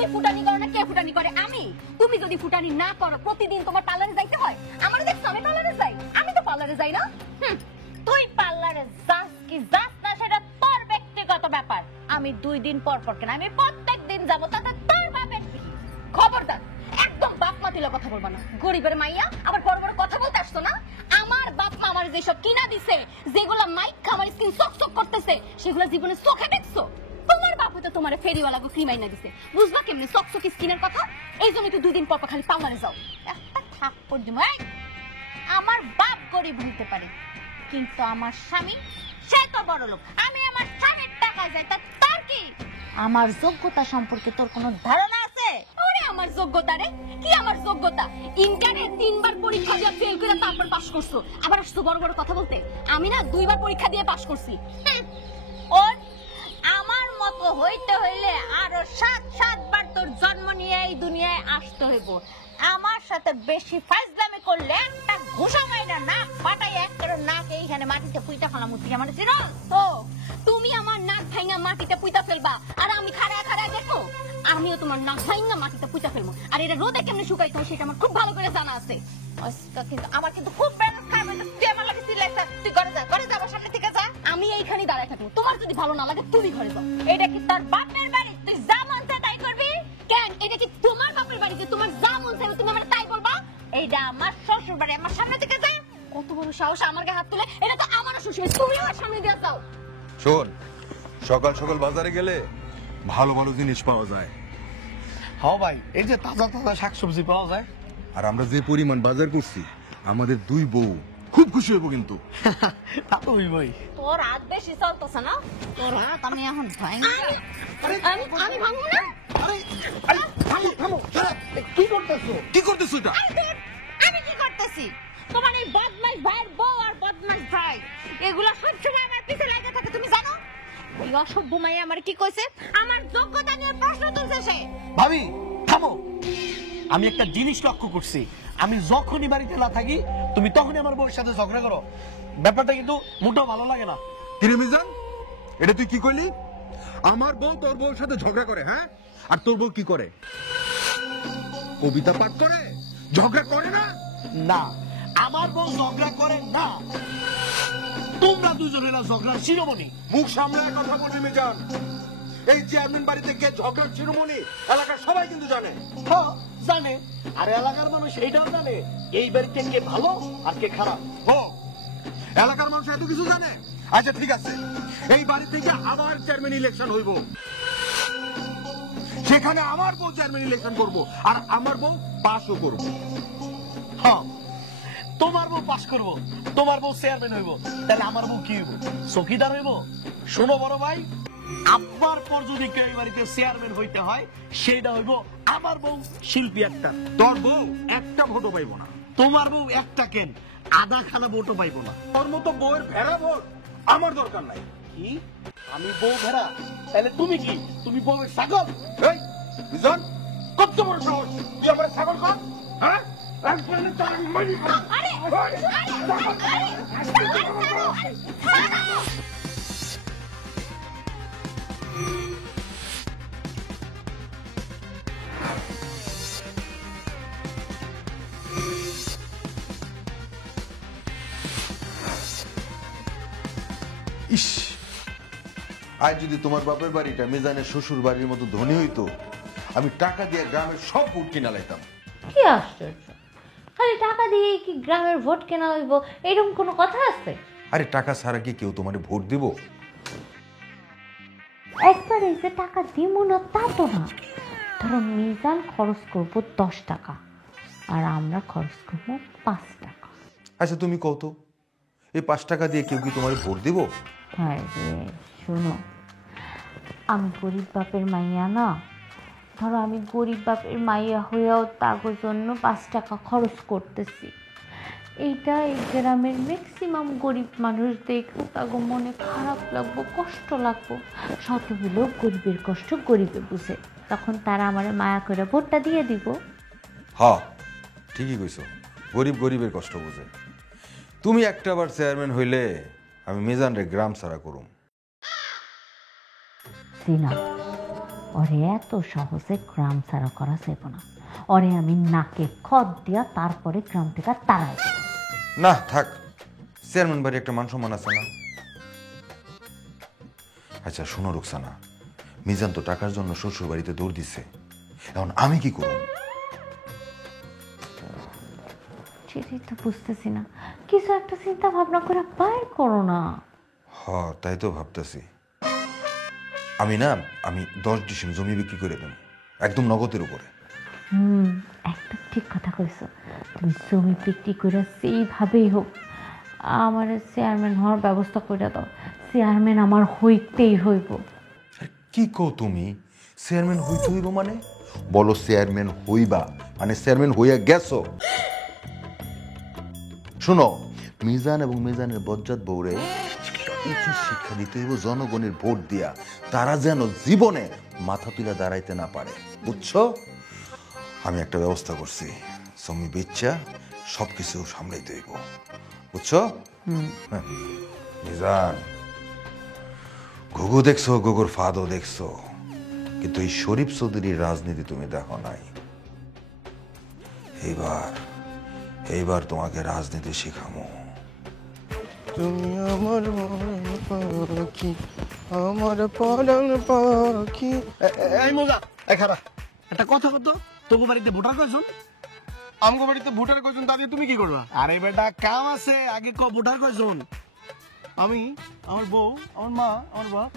তুমি ফুটানি করো না, কে ফুটানি করে? আমি। তুমি যদি ফুটানি না করো, প্রতিদিন তোমার পার্লারে যাইতে হয়। আমার দেখছো আমি পার্লারে যাই? আমি তো পার্লারে যাই না। তুই পার্লারে যাস কি যাস না সেটা তোর ব্যক্তিগত ব্যাপার। আমি 2 দিন পর পর কেন, আমি প্রত্যেক দিন যাবো। তাতে তোর বাপের কি? খবরদার, একদম বাপ মা তুলে কথা বলবা না। গরিবের মাইয়া আবার বড় বড় কথা বলতে আসছো না। আমার বাপ মা আমার যেসব কিনা দিছে, যেগুলা মাইক আমার স্কিন চকচক করতেছে, সেগুলা জীবনে চোখে দেখছো? তোমার বাপ হয়তো তোমার ফেরিওয়ালা ক্রিম আইনা দিছে, বুঝবা কেমনে চকচক স্কিনের কথা? এই জন্য তো 2 দিন পর পর খালি পার্লারে যাও। একটা থাপ্পড় দিব। আমার বাপ গরিব হইতে পারে, কিন্তু আমার স্বামী সে তো বড় লোক। আমি আমার স্বামীর টাকা যাই, তা তার কি? আমার যোগ্যতা সম্পর্কে তোর কোনো ধারণা আছে? ওরে আমার যোগ্যতা রে, কি আমার যোগ্যতা? ইন্টারে 3 বার পরীক্ষা দিয়ে ফেল করে তারপর পাস করছো, আবার আসছো বড় বড় কথা বলতে। আমি না 2 বার পরীক্ষা দিয়ে পাস করছি। ওর আমার মতো হইতে হইলে আরো 7 বার তোর জন্ম নিয়ে এই দুনিয়ায় আসতে হইব। আমার সাথে বেশি ফাজলামি করলে একটা ঘুষা মাইরা নাক ফাটাই একটা নাক এইখানে মাটিতে পুইতা ফেলাম। তুই আমার চিনো? ও, তুমি আমার নাক ভাঙা মাটিতে পুইতা ফেলবা আর আমি খাড়ায় খাড়ায় দেখো? আমিও তোমার নাক ভাঙা মাটিতে পুইতা ফেলবো। আর এটা রোদে কেমনে শুকাইতে হয় সেটা আমার খুব ভালো করে জানা আছে। আজকে কিন্তু আমার কিন্তু খুব মেহনত খারাপ হইছে। তুই আমার লাগে চিল্লাইছিস। তুই ঘরে যা, ঘরে যা, আমার সামনে থেকে যা। আমি এইখানেই দাঁড়ায় থাকবো, তোমার যদি ভালো না লাগে তুমি ঘরে যাও। এটা কি তোর বাপের বাড়ি? তুই যা মন চায় তাই করবি? কেন, এটা কি তোমার বাপের বাড়ি যে তোমার যা মন চাইবে তুমি আমার তাই বলবা? এইটা আমার শ্বশুর বাড়ি, আমার সামনে থেকে যা। কত বড় সাহস আমার গায়ে হাত তুলে? এটা তো আমারও শ্বশুর, তুমি আমার সামনে দিয়ে যাও। শোন, সকাল সকাল বাজারে গেলে ভালো ভালো জিনিস পাওয়া যায়। হ্যাঁ ভাই, এই যে তাজা তাজা শাকসবজি পাওয়া যায়। আর আমরা যে পরিমাণ বাজার করছি, আমাদের 2 বউ খুব খুশি হইব কিন্তু। তা তো হইবই। তোর হাত বেশি চলতেছে না? তোর হাত আমি এখন ভাঙবো। আমি ভাঙবো না। আরে আরে থামো থামো, দাঁড়া, কি করতেছো? কি করতেছ এটা? আমি কি করতেছি? তোমার এই বদমাইশ ভাইয়ের বউ আর বদমাইশ ভাই এগুলা সবসময় আমার পিছে লাগে থাকে, তুমি জানো? এই অসভ্য মাইয়া আমার কি কইছে? আমার যোগ্যতা নিয়ে প্রশ্ন তুলছে সে। ভাবি থামো, আমি একটা জিনিস লক্ষ্য করছি। আমি যখনই বাড়িতে না থাকি তুমি তখনই আমার বউয়ের সাথে ঝগড়া করো। ব্যাপারটা কিন্তু মোটেও ভালো লাগে না। কিরে মিজান, এটা তুই কি করলি? আমার বউ তোর বউর সাথে ঝগড়া করে, হ্যাঁ? আর তোর বউ কি করে? কবিতা পাঠ করে, ঝগড়া করে না? না, আমার বউ ঝগড়া করে না। তোমরা দুজনে না ঝগড়ার শিরোমণি। মুখ সামনে কথা বলবি মিজান। এই চেয়ারম্যান বাড়িতে কে ঝগড়ার শিরোমণি এলাকার সবাই কিন্তু জানে। হ্যাঁ জানে, আর এলাকার মানুষ এইটাও জানে এই বাড়িতে কে ভালো আর কে খারাপ। ও, এলাকার মানুষ এত কিছু জানে? আচ্ছা ঠিক আছে, এই বাড়ি থেকে আবার চেয়ারম্যান ইলেকশন হইব, সেখানে আমার বউ চেয়ারম্যান ইলেকশন করব, আর আমার বউ পাসও করব। হ্যাঁ, তোমার বউ পাস করবো, তোমার বউ চেয়ারম্যান হইব, তাহলে আমার বউ কি হইব? চৌকিদার হইব? শোনো বড় ভাই, আপনার পর যদি কেউ এই বাড়িতে চেয়ারম্যান হইতে হয়, সেটা হইব আমার বউ শিল্পী একটা। তোর বউ একটা ভোটও পাইব না। তোমার বউ একটা কেন, আধা খানা ভোটও পাইব না। তোর মতো বউয়ের ভেড়া ভোট আমার দরকার নাই। কি? আমি বউ ভেড়া? তাহলে তুমি কি? তুমি বউয়ের ছাগল? এই বিজন, কত বড় সাহস তুই আমার ছাগল কর, হ্যাঁ? একবারে তার মারি কর। ইস, আজ যদি তোমার বাপের বাড়িটা মিজানের শ্বশুর বাড়ির মতো ধনী হইতো, আমি টাকা দিয়ে গ্রামের সব ভোট কিনা লাইতাম। কি আশ্চর্য, খালি টাকা দিয়ে কি গ্রামের ভোট কেনা হইব এরকম কোনো কথা আছে? আরে টাকা ছাড়া কি কেউ তোমার ভোট দিব? একবার এই যে টাকা দিব না তা তো না। ধরো মিজান খরচ করব 10 টাকা আর আমরা খরচ করব 5 টাকা। আচ্ছা তুমি কত, এই 5 টাকা দিয়ে কেউ কি তোমার ভোট দিব? হ্যাঁ রে, শোনো, আমি গরিব বাপের মাইয়া না। ধরো আমি গরিব বাপের মাইয়া হয়েও তার জন্য 5 টাকা খরচ করতেছি। এইটা এই গ্রামের ম্যাক্সিমাম গরিব মানুষ দেখবো, তাগো মনে খারাপ লাগবো, কষ্ট লাগবো। শত হলেও গরিবের কষ্ট গরিবে বুঝে, তখন তারা আমার মায়া করে ভোটটা দিয়ে দিব। হ্যাঁ ঠিকই কইছো, গরিব গরিবের কষ্ট বুঝে। তুমি একটা বার চেয়ারম্যান হইলে আমি মিজান রে গ্রাম ছাড়া করুম। সিনা, ওরে এত সহজে গ্রাম ছাড়া করা যাবে না। ওরে আমি নাকে খত দিয়া তারপরে গ্রাম থেকে তাড়াই দেব। না থাক, চেয়ারম্যান বাড়ি একটা মান সম্মান আছে না। আচ্ছা শোনো রুকসানা, মিজান তো টাকার জন্য শ্বশুর বাড়িতে দৌড় দিছে, এখন আমি কি করব? সেটাই তো বুঝতেছি না, কিছু একটা চিন্তা ভাবনা করে বাইর করো না। তাই তো ভাবতেছি। আমি 10 ডিসিম জমি বিক্রি করে দেব, একদম নগদের উপরে। একদম ঠিক কথা কইছো। তুমি জমি বিক্রি করে সেইভাবেই হোক আমার চেয়ারম্যান হওয়ার ব্যবস্থা করে দাও। চেয়ারম্যান আমার হইতেই হইব। কি কো তুমি? চেয়ারম্যান হইতে হইব মানে? বলো চেয়ারম্যান হইবা মানে চেয়ারম্যান হইয়া গেছো। শুনো, মিজান এবং মিজানের বজ্জাত বউরে উচিত শিক্ষা দিতে হইব জনগণের ভোট দিয়া, তারা যেন জীবনে মাথা তুলে দাঁড়াইতে না পারে, বুঝছো? আমি একটা ব্যবস্থা করছি, জমি বেচ্চা সবকিছু সামলাইতে হইব, বুঝছো? হ্যাঁ। মিজান, ঘুঘু দেখছো, ঘুঘুর ফাদও দেখছো, কিন্তু এই শরীফ চৌধুরীর রাজনীতি তুমি দেখো নাই। এইবার তোমাকে রাজনীতি শিখামো। তুমি আমার পাখি, আমার পরাণ পাখি। এই মজা, এই খারা একটা কথা কত, তবু বাড়িতে ভোটার কয়জন? আমগো বাড়িতে ভোটার কয়জন, তা দিয়ে তুমি কি করবা? আরে বেটা কাম আছে, আগে ক ভোটার কয়জন? আমি, আমার বউ, আমার মা, আমার বাপ,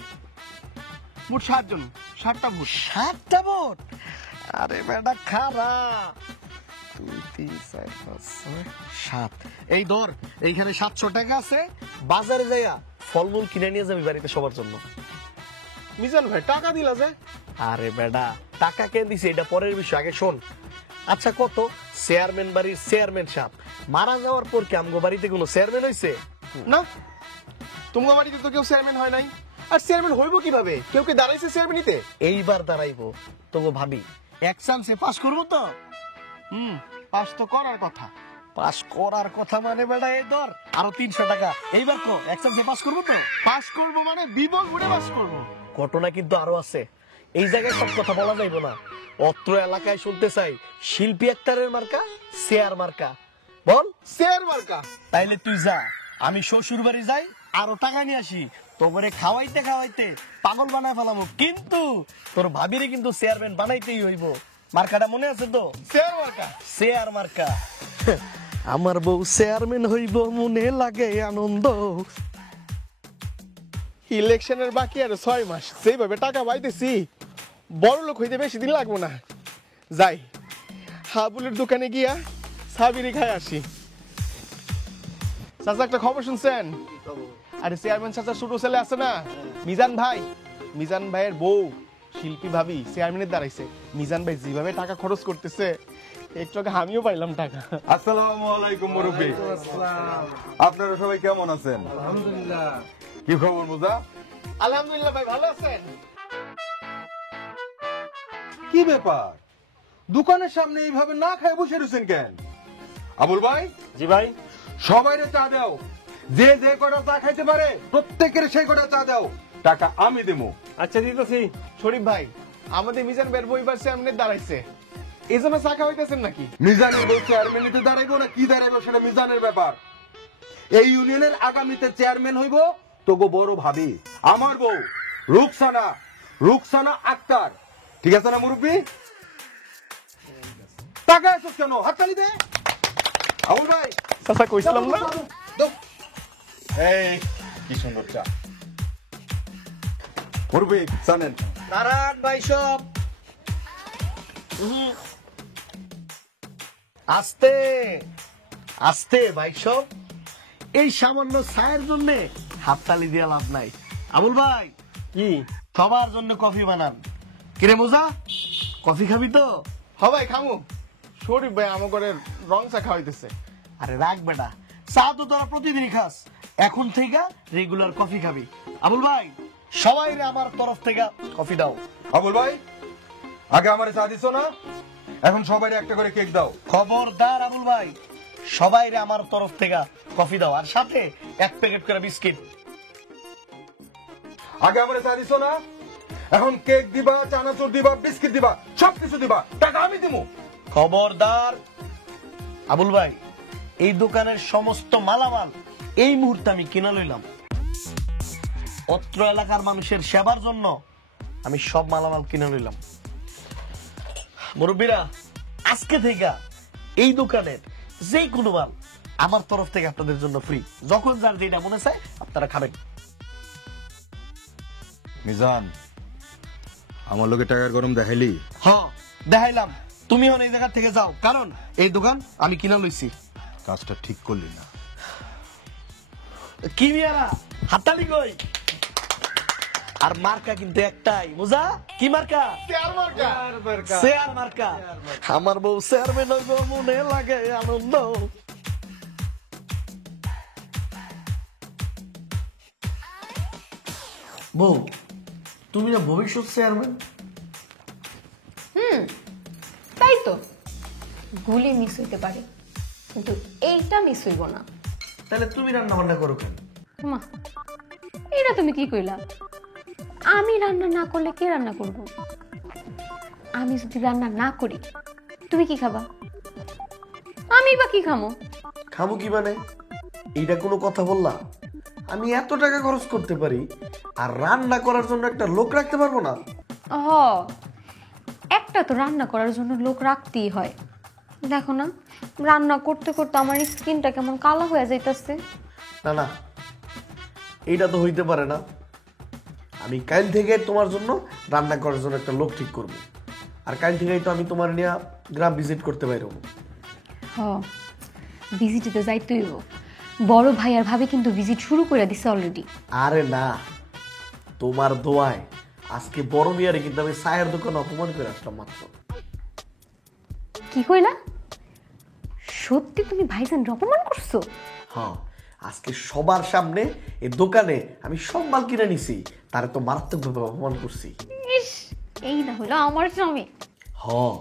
মোট 7 জন, 7টা ভোট। 7টা ভোট? আরে বেটা খারা, 2 3 4 5 6 7। এই ধর, এইখানে 700 টাকা আছে, বাজারে যাইয়া ফলমূল কিনে নিয়ে যাবি বাড়িতে সবার জন্য। মিজান ভাই টাকা দিলা যে? আরে বেটা টাকা কেন দিছে এটা পরের বিষয়, আগে শোন। আচ্ছা কত, চেয়ারম্যান বাড়ির চেয়ারম্যান সাহেব মারা যাওয়ার পর কি আমগো বাড়িতে কোনো চেয়ারম্যান হইছে? না, তোমার বাড়িতে তো কেউ চেয়ারম্যান হয় নাই। আর চেয়ারম্যান হইব কিভাবে? কেউ কি দাঁড়াইছে চেয়ারম্যানিতে? এইবার দাঁড়াইবো, তবু ভাবি এক চান্সে পাস করবো তো? পাস তো করার কথা। পাস করার কথা মানে বেটা এই ধর আরো 300 টাকা, এইবার কো এক চান্সে পাস করবো তো? পাস করব মানে বিবল ভোটে পাস করব। ঘটনা কিন্তু আরো আছে, এই জায়গায় সব কথা বলা যাইবো না। অত্র এলাকায় শুনতে চাই শিল্পী একটারের মার্কা শেয়ার মার্কা। বল শেয়ার মার্কা। তাইলে তুই যা, আমি শ্বশুর বাড়ি যাই, আরো টাকা নিয়ে আসি, তোরে খাওয়াইতে খাওয়াইতে পাগল বানায় ফেলামো। কিন্তু তোর ভাবিরে কিন্তু চেয়ারম্যান বানাইতেই হইব। মার্কাটা মনে আছে তো? শেয়ার মার্কা। শেয়ার মার্কা। আমার বউ চেয়ারম্যান হইব, মনে লাগে আনন্দ। ইলেকশনের বাকি আর 6 মাস, সেইভাবে টাকা পাইতেছি, বড় লোক হইতে বেশি দিন লাগবো না। যাই হাবুলের দোকানে গিয়া সাবিরি খাই আসি। চাচা একটা খবর শুনছেন? আরে চেয়ারম্যান চাচার ছোট ছেলে আছে না, মিজান ভাই, মিজান ভাইয়ের বউ শিল্পী ভাবি চেয়ারম্যানের দাঁড়াইছে। মিজান ভাই যেভাবে টাকা খরচ করতেছে, একটু আগে আমিও পাইলাম টাকা। আসসালামু আলাইকুম মুরব্বি। আপনারা সবাই কেমন আছেন? আলহামদুলিল্লাহ। কি খবর মুজা? আলহামদুলিল্লাহ ভাই, ভালো আছেন? কি ব্যাপার, দোকানের সামনে এইভাবে না খায় বসে রয়েছেন কেন? আবুল ভাই। জি ভাই। সবাইরে চা দাও, যে যে কটা চা খাইতে পারে প্রত্যেকের সেই কটা চা দাও, টাকা আমি দেবো। আচ্ছা দিতেছি। শরীফ ভাই, আমাদের মিজান ভাইয়ের বউ এবার চেয়ারম্যানের দাঁড়াইছে, এই জন্য চা খাওয়াইতেছেন নাকি? মিজানের বউ চেয়ারম্যানিতে দাঁড়াইবো না কি দাঁড়াইবো সেটা মিজানের ব্যাপার। এই ইউনিয়নের আগামীতে চেয়ারম্যান হইব তোগো বড় ভাবি, আমার বউ রুকসানা, রুকসানা আক্তার। ঠিক আছে না মুরব্বী? টাকা এসেছ কেন? হাততালি দে। আবুল ভাই। চাচা কইছিলাম না? এই কি সুন্দর চা। মুরব্বী জানেন নারায়ণ ভাই সব আস্তে আস্তে ভাই সব, এই সামান্য ছায়ের জন্য হাততালি দিয়ে লাভ নাই। আবুল ভাই কি? সবার জন্য কফি বানান। কিরে মোজা, কফি খাবি তো? হবাই খামু। শরীফ ভাই আমার ঘরে রং চা খাওয়াইতেছে। আরে রাখ বেটা, চা তো তোরা প্রতিদিনই খাস, এখন থেকে রেগুলার কফি খাবি। আবুল ভাই সবাই আমার তরফ থেকে কফি দাও। আবুল ভাই, আগে আমারে চা দিছো না, এখন সবাই একটা করে কেক দাও। খবরদার আবুল ভাই, সবাই আমার তরফ থেকে কফি দাও, আর সাথে 1 প্যাকেট করে বিস্কিট। আগে আমারে চা দিছো না, এখন কেক দিবা, চানাচুর দিবা, বিস্কিট দিবা, সবকিছু দিবা, টাকা আমি দিমু। খবরদার আবুল ভাই, এই দোকানের সমস্ত মালামাল এই মুহূর্তে আমি কিনা লইলাম। অত্র এলাকার মানুষের সেবার জন্য আমি সব মালামাল কিনে লইলাম। মুরব্বীরা, আজকে থেকে এই দোকানের যে কোনো মাল আমার তরফ থেকে আপনাদের জন্য ফ্রি। যখন যার যেটা মনে চায় আপনারা খাবেন। মিজান, আমার লোকে টাকার গরম দেখাইলি? হ্যাঁ দেখাইলাম। তুমি এই জায়গা থেকে যাও, কারণ এই দোকান আমি কিনা লইছি। কাজটা ঠিক করলি না। কি মিয়ারা হাততালি কই? আর মার্কা কিন্তু একটাই, বুঝা? কি মার্কা? শেয়ার মার্কা। আমার বউ চেয়ারম্যান হইব, মনে লাগে আনন্দ। বউ, তুমি না ভবিষ্যৎ চেয়ারম্যান? তাই তো, গুলি মিস হইতে পারে কিন্তু এইটা মিস হইব না। তাহলে তুমি রান্না বান্না করো কেন? মা, এটা তুমি কি কইলা? আমি রান্না না করলে কে রান্না করব? আমি যদি রান্না না করি তুমি কি খাবা? আমি বা কি খামো? খাবো কি মানে? এইটা কোনো কথা বললা? আমি এত টাকা খরচ করতে পারি আর রান্না করার জন্য একটা লোক রাখতে পারবো না? হ, একটা তো রান্না করার জন্য লোক রাখতেই হয়। দেখো না, রান্না করতে করতে আমার স্কিনটা কেমন কালো হয়ে যাইতেছে। না না, এইটা তো হইতে পারে না। আমি কাল থেকে তোমার জন্য রান্না করার জন্য একটা লোক ঠিক করব। আর কাল থেকেই তো আমি তোমার নিয়ে গ্রাম ভিজিট করতে পারবো। হ, ভিজিটে তো যাইতেই হইব। বড় ভাই আর ভাবি কিন্তু ভিজিট শুরু করে দিছে অলরেডি। আরে না, তোমার দোয়ায় আজকে বড় মিয়ারে কিন্তু আমি চায়ের দোকানে অপমান করে আসলাম মাত্র। কি কইলা? সত্যি তুমি ভাইজান অপমান করছো? হ্যাঁ, আজকে সবার সামনে এই দোকানে আমি সব মাল কিনে নিছি, তারে তো মারাত্মকভাবে অপমান করছি। ইস, এই না হলো আমার স্বামী। হ্যাঁ,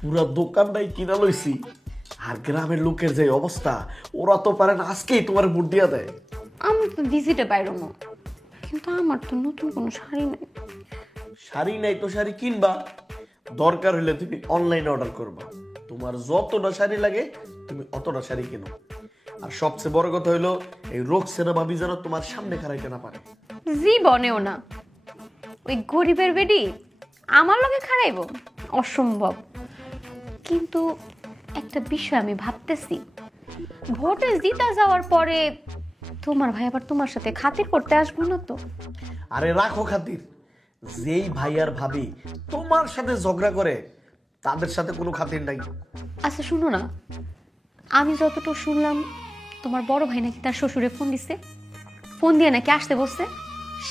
পুরা দোকানটাই কিনা লইছি। আর গ্রামের লোকের যে অবস্থা, ওরা তো পারে না আজকেই তোমার ভোট দিয়া দেয়। আমি তো ভিজিটে বাইরো না, কিন্তু আমার তো নতুন কোনো শাড়ি নেই। শাড়ি নাই তো শাড়ি কিনবা, দরকার হলে তুমি অনলাইনে অর্ডার করবা। তোমার যতটা শাড়ি লাগে তুমি অতটা শাড়ি কেনো। আর সবচেয়ে বড় কথা হইলো, এই রোকসানা ভাবি যেন তোমার সামনে খারাইতে না পারে। জীবনেও না। ওই গরিবের বেডি আমার লগে খাড়াইব, অসম্ভব। কিন্তু একটা বিষয় আমি ভাবতেছি, ভোটে জিতা যাওয়ার পরে তোমার ভাই আবার তোমার সাথে খাতির করতে আসবো না তো? আরে রাখো খাতির। যেই ভাই আর ভাবি তোমার সাথে ঝগড়া করে, তাদের সাথে কোনো খাতির নাই। আচ্ছা শুনো না, আমি যতটুকু শুনলাম তোমার বড় ভাই নাকি তার শ্বশুরে ফোন দিছে, ফোন দিয়ে নাকি আসতে বসছে।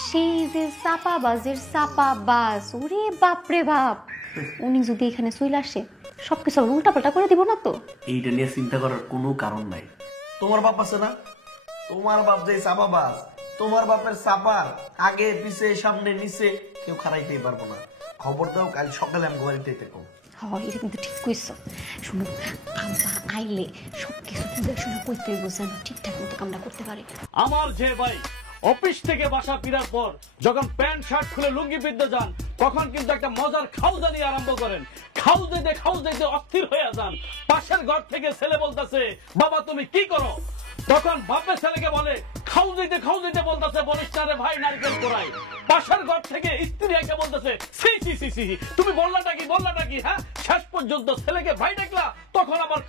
সেই যে চাপাবাজের চাপাবাজ, ওরে বাপরে বাপ, উনি যদি এখানে চলে আসে সবকিছু উল্টাপাল্টা করে দিব না তো? এইটা নিয়ে চিন্তা করার কোনো কারণ নাই। তোমার বাপ আছে না, তোমার বাপ যে চাপাবাজ, তোমার বাপের চাপার আগে পিছে সামনে নিচে কেউ খারাইতেই পারবো না। খবর দাও, কাল সকালে আমি ঘরে দেখো। হ্যাঁ, এটা কিন্তু ঠিক কইছো। শুনো, আমরা আইলে সবকিছু বুঝে শুনে কইতে হইব যেন ঠিকঠাক মতো কামটা করতে পারি। আমার যে ভাই অফিস থেকে বাসা ফেরার পর যখন প্যান্ট শার্ট খুলে লুঙ্গি বিদ্যে যান, তখন কিন্তু একটা মজার খাউজানি আরম্ভ করেন। খাউজাইতে অস্থির হয়ে যান। পাশের ঘর থেকে ছেলে বলতেছে, বাবা তুমি কি করো? তখন বাপের ছেলেকে বলে, খাউজাইতে বলতেছে, বলিস না রে ভাই, নারকেল কোরাই। পাশের ঘর থেকে স্ত্রী একে বলতেছে, সি তুমি বললাটা কি? হ্যাঁ, শেষ পর্যন্ত ছেলেকে ভাই ডাকলা, তখন আবার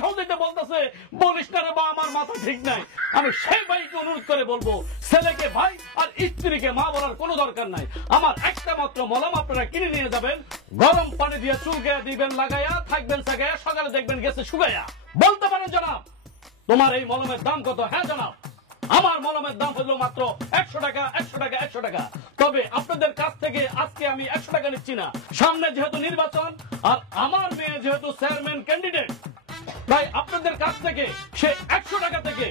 খাউজাইতে বলতেছে, বলিস না রে বা, আমার মাথা ঠিক নাই। আমি সেই ভাইকে অনুরোধ করে বলবো, ছেলেকে ভাই আর স্ত্রীকে মা বলার কোনো দরকার নাই। আমার একটা মাত্র মলম আপনারা কিনে নিয়ে যাবেন, গরম পানি দিয়ে চুলকায়া দিবেন, লাগাইয়া থাকবেন সাগাইয়া, সকালে দেখবেন গেছে শুকাইয়া। বলতে পারেন জনাব, তোমার এই মলমের দাম কত? হ্যাঁ জনাব, আমার মলমের দাম হলো মাত্র 100 টাকা। তবে আপনাদের কাছ থেকে আজকে আমি 100 টাকা নিচ্ছি না। সামনে যেহেতু নির্বাচন আর আমার মেয়ে যেহেতু চেয়ারম্যান ক্যান্ডিডেট, তাই আপনাদের কাছ থেকে সে 100 টাকা থেকে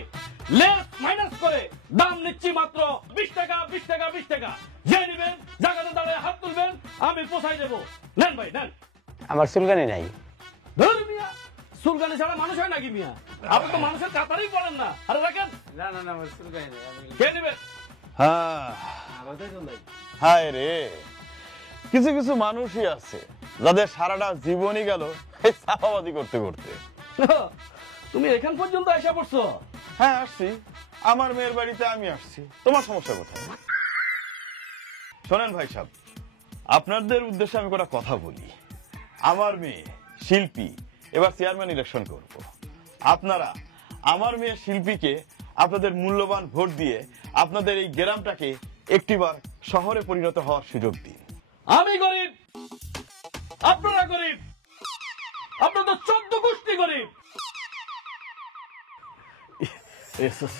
লেস মাইনাস করে দাম নিচ্ছি মাত্র 20 টাকা। যে নেবেন জায়গাতে দাঁড়িয়ে হাত তুলবেন, আমি পোষাই দেবো। নেন ভাই নেন। আমার চুলকানি নাই। ধর মিয়া, চুলকানি ছাড়া মানুষ হয় নাকি মিয়া? আপনি তো মানুষের কাতারেই পড়েন না। আরে রাখেন। না আমার চুলকানি নাই। কে নেবেন? হায় রে, কিছু কিছু মানুষই আছে যাদের সারাটা জীবনই গেল এই চাপাবাজি করতে করতে। তুমি এখান পর্যন্ত এসে পড়ছো? হ্যাঁ আসছি, আমার মেয়ের বাড়িতে আমি আসছি, তোমার সমস্যা কোথায়? শোনেন ভাই সাহেব, আপনাদের উদ্দেশ্যে আমি একটা কথা বলি। আমার মেয়ে শিল্পী এবার চেয়ারম্যান ইলেকশন করব। আপনারা আমার মেয়ে শিল্পীকে আপনাদের মূল্যবান ভোট দিয়ে আপনাদের এই গ্রামটাকে একটিবার শহরে পরিণত হওয়ার সুযোগ দিন। আমি গরিব, আপনারা গরিব, আপনাদের 14 গোষ্ঠী গরিব।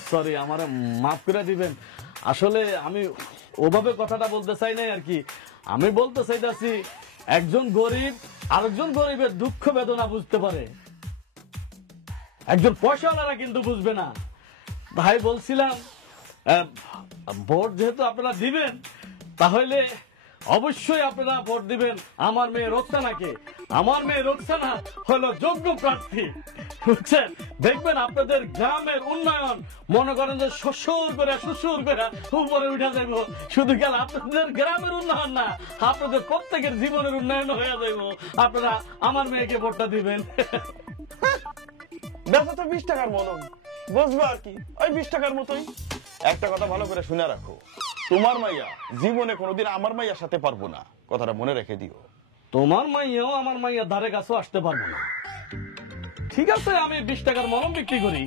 সরি, আমার মাফ করে দিবেন। আসলে আমি ওভাবে কথাটা বলতে চাই নাই আর কি। আমি বলতে চাইতেছি একজন গরিব আরেকজন গরিবের দুঃখ বেদনা বুঝতে পারে, একজন পয়সাওয়ালারা কিন্তু বুঝবে না। ভাই বলছিলাম ভোট যেহেতু আপনারা দিবেন, তাহলে অবশ্যই আপনারা ভোট দিবেন আমার মেয়ে রোকসানাকে। আমার মেয়ে রোকসানা হলো যোগ্য প্রার্থী, বুঝছেন? দেখবেন আপনাদের গ্রামের উন্নয়ন মনে করেন যে শ্বশুর করে উপরে উঠে যাইব। শুধু গেল আপনাদের গ্রামের উন্নয়ন না, আপনাদের প্রত্যেকের জীবনের উন্নয়ন হয়ে যাইব। আপনারা আমার মেয়েকে ভোটটা দিবেন। ব্যথা তো 20 টাকার মলম, বুঝবো আর কি, ওই 20 টাকার মতোই। একটা কথা ভালো করে শুনে রাখো, তোমার মাইয়া জীবনে কোনোদিন আমার মাইয়ার সাথে পারবো না, কথাটা মনে রেখে দিও। তোমার মাইয়াও আমার মাইয়ার ধারে কাছেও আসতে পারবো না। ঠিক আছে, আমি 20 টাকার মলম বিক্রি করি,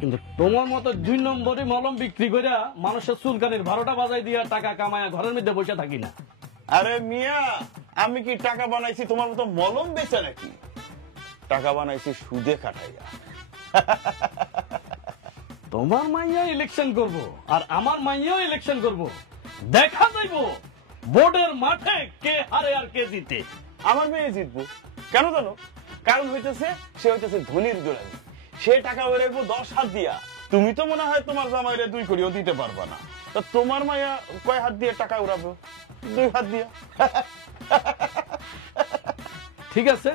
কিন্তু তোমার মতো 2 নম্বরে মলম বিক্রি করে মানুষের চুলকানির 12টা বাজাই দিয়ে টাকা কামায় ঘরের মধ্যে বসে থাকি না। আরে মিয়া, আমি কি টাকা বানাইছি তোমার মতো মলম বেচা নাকি? টাকা বানাইছি সুদে কাটাইয়া। তোমার মাইয়া ইলেকশন করব আর আমার মাইয়াও ইলেকশন করব, দেখা যাইব বোর্ডের মাঠে কে হারে আর কে জিতে। আমার মেয়ে জিতবো, কেন জানো? কারণ হইতেছে সে হইতেছে ধনির গোলামি, সে টাকা ওরে 10 হাত দিয়া। তুমি তো মনে হয় তোমার জামাইরে 2 কোটিও দিতে পারবা না, তা তোমার মাইয়া কয় হাত দিয়ে টাকা উড়াবো? 2 হাত দিয়া। ঠিক আছে,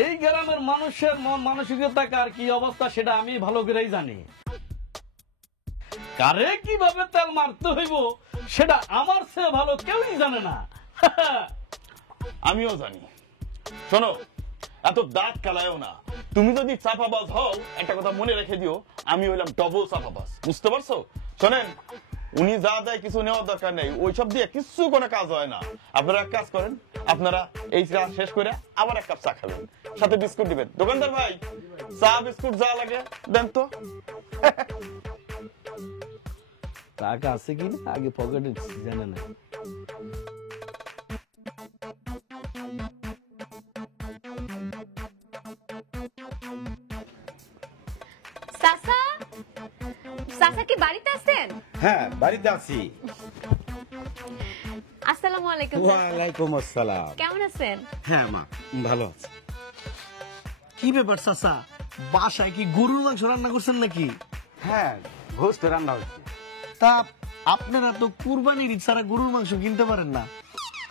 এই গ্রামের মানুষের মানসিকতা কার কি অবস্থা সেটা আমি ভালো করেই জানি। কারে কিভাবে তেল মারতে হইব সেটা আমার চেয়ে ভালো কেউই জানে না। আমিও জানি। শোনো, এত দাঁত কালায়ও না। তুমি যদি চাপাবাজ হও, একটা কথা মনে রেখে দিও, আমি হইলাম ডবল চাপাবাজ, বুঝতে পারছো? শোনেন, উনি যা দেয় কিছু নেওয়ার দরকার নেই, ওইসব দিয়ে কিছু কোনো কাজ হয় না। আপনারা এক কাজ করেন, আপনারা এই চা শেষ করে আবার 1 কাপ চা খাবেন, সাথে বিস্কুট দিবেন। দোকানদার ভাই, চা বিস্কুট যা লাগে দেন তো। টাকা আছে কি না আগে পকেটে জানে না। চাচা, চাচা কি বাড়িতে আছেন? হ্যাঁ, বাড়িতে আছি। আসসালামু আলাইকুম। চাচা। ওয়ালাইকুম আসসালাম। কেমন আছেন? হ্যাঁ মা, ভালো আছি। কি ব্যাপার চাচা, বাসায় কি গরুর মাংস রান্না করছেন নাকি? হ্যাঁ, গোস্ত রান্না হচ্ছে। তা আপনারা তো কুরবানির ঈদ ছাড়া গরুর মাংস কিনতে পারেন না,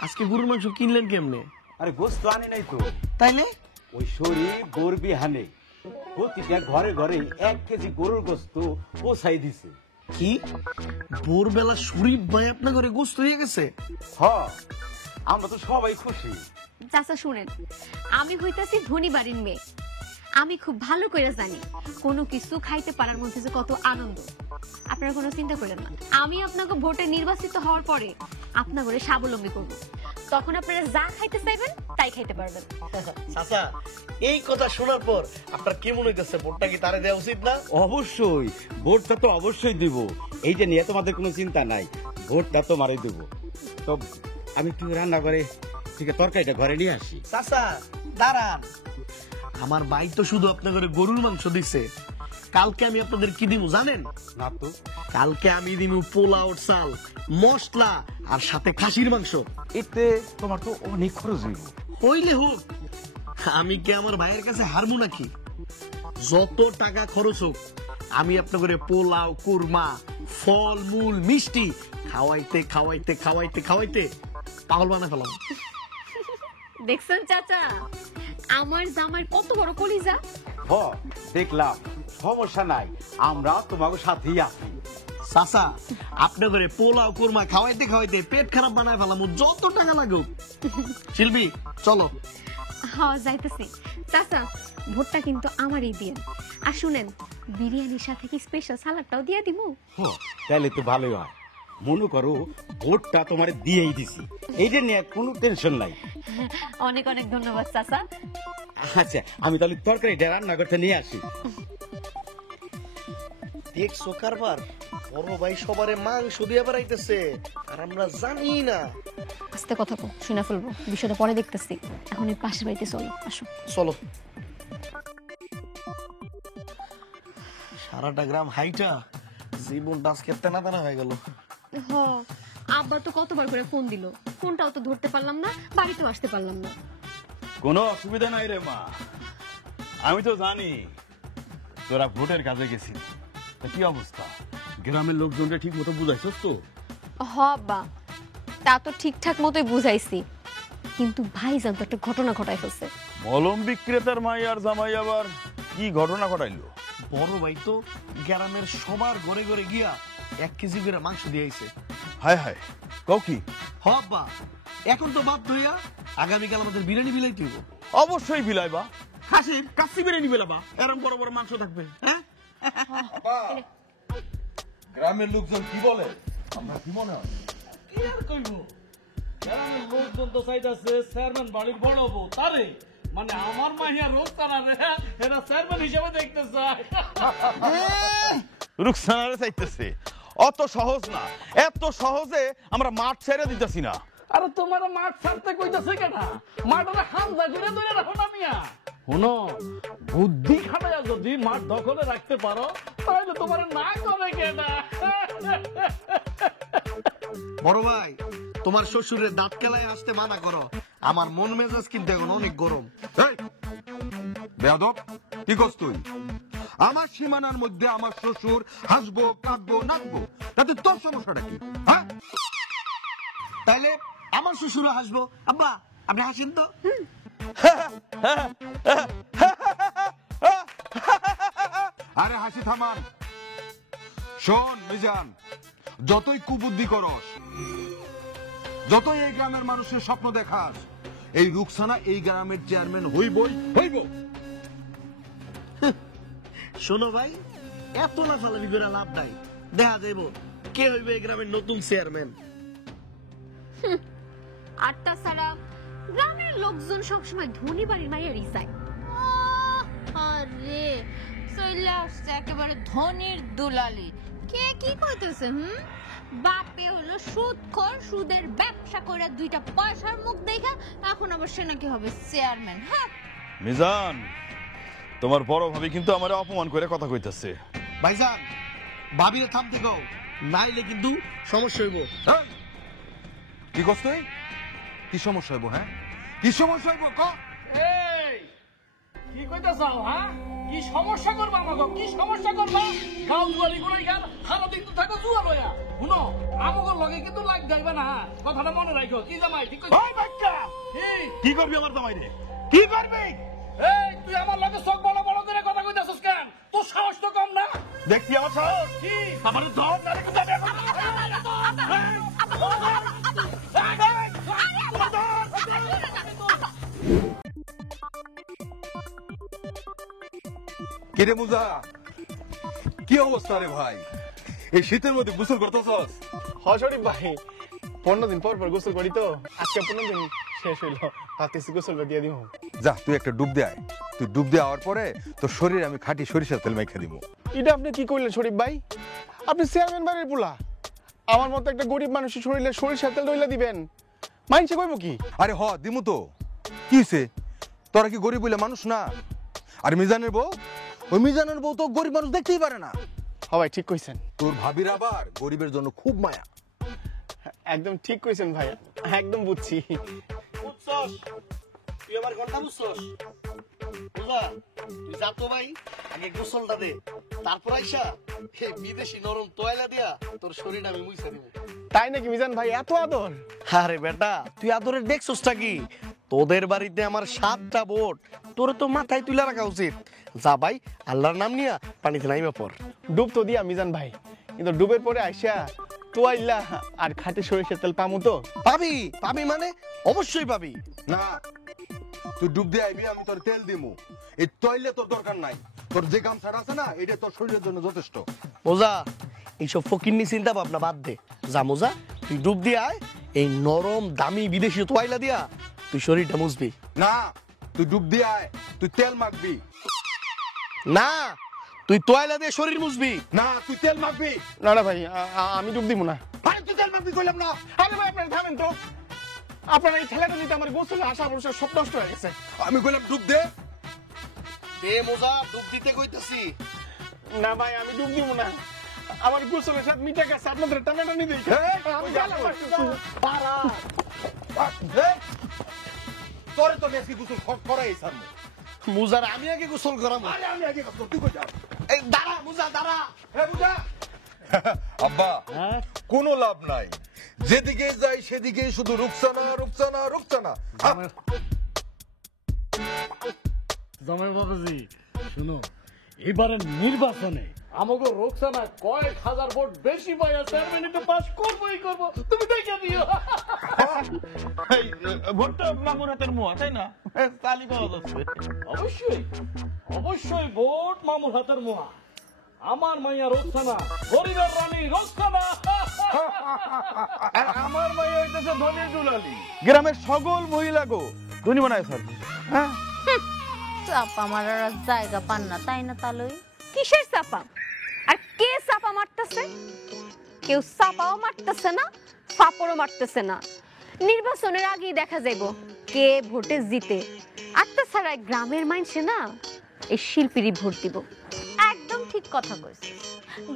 আজকে গরুর মাংস কিনলেন কেমনে? আরে গোস্ত আনি নাই তো, তাইলে ওই শরীর গরবি হানে প্রতিটা ঘরে ঘরে 1 কেজি গরুর গোস্ত পৌঁছাই দিছে। কি ভোরবেলা শরীফ ভাই আপনার ঘরে গোস্ত হয়ে গেছে? হ, আমরা তো সবাই খুশি। চাচা শুনেন, আমি হইতাছি ধনী বাড়ির মেয়ে। আমি খুব ভালো করে জানি কোনো কিছু খাইতে পারার মধ্যে যে কত আনন্দ। আপনারা কোনো চিন্তা করেন না, আমি আপনাকে ভোটে নির্বাচিত হওয়ার পরে আপনার ঘরে স্বাবলম্বী করব। তখন আপনারা যা খাইতে চাইবেন তাই খাইতে পারবেন। চাচা, এই কথা শোনার পর আপনার কেমন হইতেছে? ভোটটা কি তারে দেওয়া উচিত না? অবশ্যই, ভোটটা তো অবশ্যই দিব। এইটা নিয়ে তোমাদের কোনো চিন্তা নাই, ভোটটা তো মারি দিব। তো আমি একটু রান্না করে ঠিক আছে তরকারিটা ঘরে নিয়ে আসি। চাচা দাঁড়ান, আমার ভাই তো শুধু আপনার ঘরে গরুর মাংস দিছে, কালকে আমি আপনাদের কি দিব জানেন? না তো। কালকে আমি দিব পোলাও, চাল, মশলা আর সাথে খাসির মাংস। এতে তোমার তো অনেক খরচ হইব। হইলে হোক, আমি কি আমার ভাইয়ের কাছে হারবো নাকি? যত টাকা খরচ হোক আমি আপনার ঘরে পোলাও, কুরমা, ফল মূল, মিষ্টি খাওয়াইতে খাওয়াইতে খাওয়াইতে খাওয়াইতে পাগল বানা ফেলাম। দেখছেন চাচা, আমার জামাই কত বড় কলিজা। হ, দেখলাম, সমস্যা নাই, আমরা তোমাকে সাথেই আছি। চাচা আপনি করে পোলাও কুরমা খাওয়াইতে খাওয়াইতে পেট খারাপ বানায় ফেলাম, যত টাকা লাগুক। শিল্পী চলো। হ্যাঁ যাইতেছি। চাচা ভোটটা কিন্তু আমারই দিয়েন। আর শুনেন, বিরিয়ানির সাথে কি স্পেশাল সালাডটাও দিয়ে দিব? তাহলে তো ভালোই হয়। মনে করো ভোটটা তোমার দিয়েই দিছি, এইটা নিয়ে কোনো টেনশন নাই। অনেক অনেক ধন্যবাদ চাচা। আচ্ছা আমি তাহলে তরকারিটা রান্না করতে নিয়ে আসি। দেখছো কারবার, বড় ভাই সবারে মাংস দিয়ে বেড়াইতেছে আর আমরা জানি না। আস্তে কথা কো, শুনে ফেলবো, বিষয়টা পরে দেখতেছি। এখন এই পাশের বাড়িতে চলো, আসো। চলো। সারাটা গ্রাম হাইটা জীবনটা আজকে টানা টানা হয়ে গেল। আব্বা তো কতবার করে ফোন দিল, ফোনটাও তো ধরতে পারলাম না, বাড়িতেও আসতে পারলাম না। কোনো অসুবিধা নাই রে মা, আমি তো জানি তোরা ভোটের কাজে গেছিস। তা কি অবস্থা, গ্রামের লোকজনকে ঠিক মতো বুঝাইছস তো? আব্বা তা তো ঠিকঠাক মতোই বুঝাইছি, কিন্তু ভাইজান তো একটা ঘটনা ঘটাই ফেলছে। মলম বিক্রেতার মাই আর জামাই আবার কি ঘটনা ঘটাইলো? বড় ভাই তো গ্রামের সবার ঘরে ঘরে গিয়া 1 কেজি করে মাংস দিয়ে আইছে। হায় হায়, কও কি? হব্বা এখন তো বাধ্য হইয়া আগামীকাল আমাদের বিরিয়ানি বিলাইতে হইব। অবশ্যই বিলাইবা, খাসির কাচ্চি বিরিয়ানি বিলাবা, এরকম বড় বড় মাংস থাকবে। হ্যাঁ, গ্রামের লোকজন কি বলে, আমরা কি মনে হয়? কি আর কইবো, গ্রামের লোকজন তো চাইতাছে চেয়ারম্যান বাড়ির বড় বউ তারে, মানে আমার মাইয়া রোস্তানা রে এরা চেয়ারম্যান হিসেবে দেখতে চায়। রুকসানারে চাইতেছে, অত সহজ না, এত সহজে আমরা মাঠ ছেড়ে দিতেছি না। আরে তোমার মাঠ ছাড়তে কইতাছে কেনা, মাঠটা হামজা করে ধরে রাখো না মিয়া। শুনো, বুদ্ধি খাটাইয়া যদি মাঠ দখলে রাখতে পারো তাহলে তোমার না করে কেনা। বড় ভাই তোমার শ্বশুরের দাঁত কেলায় আসতে মানা করো, আমার মন মেজাজ কিন্তু এখন অনেক গরম। বেয়াদব, কি করছ তুই? আমার সীমানার মধ্যে আমার শ্বশুর হাসবো, কাঁদবো, নাচবো, তাতে তোর সমস্যাটা কি? হ্যাঁ, তাইলে আমার শ্বশুরও হাসবো। আব্বা আপনি হাসেন তো। আরে হাসি থামান। শোন মিজান, যতই কুবুদ্ধি করস, যতই এই গ্রামের মানুষের স্বপ্ন দেখাস, এই রুকসানা এই গ্রামের চেয়ারম্যান হইবই হইব। শোনো ভাই, এত লাফালাফি করে লাভ নাই, দেখা যাইব কে হইবে এই গ্রামের নতুন চেয়ারম্যান। আর তাছাড়া গ্রামের লোকজন সবসময় ধনী বাড়ির মাইয়ারই চায়। আরে চলে আসছে একেবারে ধনির দুলালি। কে কি কইতেছে? বাপে হলো সুদখোর, সুদের ব্যবসা করে 2টা পয়সার মুখ দেখা এখন আবার সে নাকি হবে চেয়ারম্যান। হ্যাঁ মিজান, তোমার বড় ভাবি কিন্তু আমার অপমান করে কথা কইতাছে। ভাইজান ভাবিরে থামতে কও, নাইলে কিন্তু সমস্যা হইব। হ্যাঁ? কি করছ তুই? কি সমস্যা হইব? হ্যাঁ, কি সমস্যা হইব ক? এই কি কইতাছাও? হ্যাঁ, কি সমস্যা করবা আমাকে? কি সমস্যা করবা? গাঁও বাড়ি করে গেল সারা দিন তো থাকো জুয়া লয়া। শুনো, আমাগর লগে কিন্তু লাগ যাইবে না, কথাটা মনে রাখো। কি জামাই ঠিক কইছ? ওই বাচ্চা, কি কি করবি আমার জামাই রে? কি করবি? এই তুই আমার লগে চোখ বড় বড় করে কথা কইতাছস কেন? তোর সাহস তো কম না। দেখছি আমার সাহস কি আমার ধর না রেখে যাবে। কিরে মুজা, কি অবস্থা রে ভাই? এই শীতের মধ্যে গোসল করতেছস? শরীফ ভাই 15 দিন পর পর গোসল করি তো, আজকে 15 দিন শেষ হইল, ভাবতেছি গোসল দিয়ে দিব। যা তুই একটা ডুব দে আয়। তুই ডুব দিয়ে আওয়ার পরে তোর শরীরে আমি খাঁটি সরিষার তেল মাইখা দিব। এটা আপনি কি করলেন শরীফ ভাই? আপনি চেয়ারম্যান বাড়ির পোলা, আমার মতো একটা গরিব মানুষের শরীরে সরিষার তেল দইলা দিবেন, মাইনছে কইব কি? আরে হ দিমু তো, কি হইছে? তোরা কি গরিব বলে মানুষ না? আর মিজানের বউ, ওই মিজানের বউ তো গরিব মানুষ দেখতেই পারে না। হ্যাঁ ঠিক কইছেন। তোর ভাবির আবার গরিবের জন্য খুব মায়া। একদম ঠিক কইছেন ভাই, একদম বুঝছি। বুঝছস? তুই আমার ঘন্টা বুঝছস? বুঝা তুই যা তো ভাই, আগে গোসলটা দে, তারপর আইসা এই বিদেশি নরম তোয়ালা দিয়া তোর শরীর আমি মুইছা দিব। তাই নাকি মিজান ভাই, এত আদর? আরে বেটা তুই আদরের দেখছসটা কি? তোদের বাড়িতে আমার 7টা বোট, তোর তো মাথায় তুলে রাখা উচিত। যা ভাই, আল্লাহর নাম নিয়া পানিতে নাইবা পর। ডুব তো দিয়া মিজান ভাই, কিন্তু ডুবের পরে আইসা তোয়াইলা আর খাঁটি সরিষার তেল পামু তো? পাবি পাবি মানে অবশ্যই পাবি। না, তুই ডুব দিয়ে আইবি, আমি তোর তেল দিমু। এই তৈলে তোর দরকার নাই, তোর যে গামছাটা আছে না এটা তোর শরীরের জন্য যথেষ্ট। মোজা এইসব ফকিন্নি চিন্তা ভাবনা বাদ দে, যা মোজা তুই ডুব দিয়ে আয়, এই নরম দামি বিদেশি তোয়াইলা দিয়া তুই শরীরটা মুছবি। না, তুই ডুব দিয়ে আয়, তুই তেল মাখবি। না, তুই তোয়াইলা দিয়ে শরীর মুছবি। না, তুই তেল মাখবি। না না ভাই, আমি ডুব দিব না। ভাই তুই তেল মাখবি কইলাম না। আরে ভাই আপনি থামেন তো, আপনার এই ঠেলাটা দিতে আমার গোসলে আশা ভরসা সব নষ্ট হয়ে গেছে। আমি কইলাম ডুব দে। দে মোজা, ডুব দিতে কইতাছি। না ভাই আমি ডুব দিব না, আমার গোসলের সাথে মিটে গেছে, আপনাদের টানাটানি দিই। তোরে তো মেসি গোসল করাই সামনে। মোজার আমি আগে গোসল করাম। আরে আমি আগে গোসল, তুই কই যা। এই দাঁড়া মোজা দাঁড়া। হে বুঝা। আব্বা কোনো লাভ নাই, যেদিকে যাই সেদিকে শুধু রুকসানা রুকসানা রুকসানা। জামাই বাবাজি শুনো, এবারে নির্বাচনে আমাকে রোকসানা কয়েক হাজার ভোট বেশি পাইয়া চেয়ারম্যানিতে পাস করবোই করবো, তুমি দেখে দিও। এই ভোটটা মামুর হাতের মোয়া, তাই না? তালি পাওয়া যাচ্ছে। অবশ্যই অবশ্যই ভোট মামুর হাতের মোয়া। আমার মাইয়া রোকসানা, গরিবের রানী রোকসানা। আর আমার মাইয়া হইতেছে ধনী দুলালি। গ্রামের সকল মহিলা গো ধনী বানায় স্যার। হ্যাঁ, চাপা মারার আর জায়গা পান না, তাই না তালই? কিসের চাপা? আর কে চাপা মারতেছে? কেউ চাপাও মারতেছে না, ফাপড়ও মারতেছে না। নির্বাচনের আগেই দেখা যাইব কে ভোটে জিতে। আর তাছাড়া গ্রামের মানুষে না এই শিল্পীরই ভোট দিব। একদম ঠিক কথা কইছিস।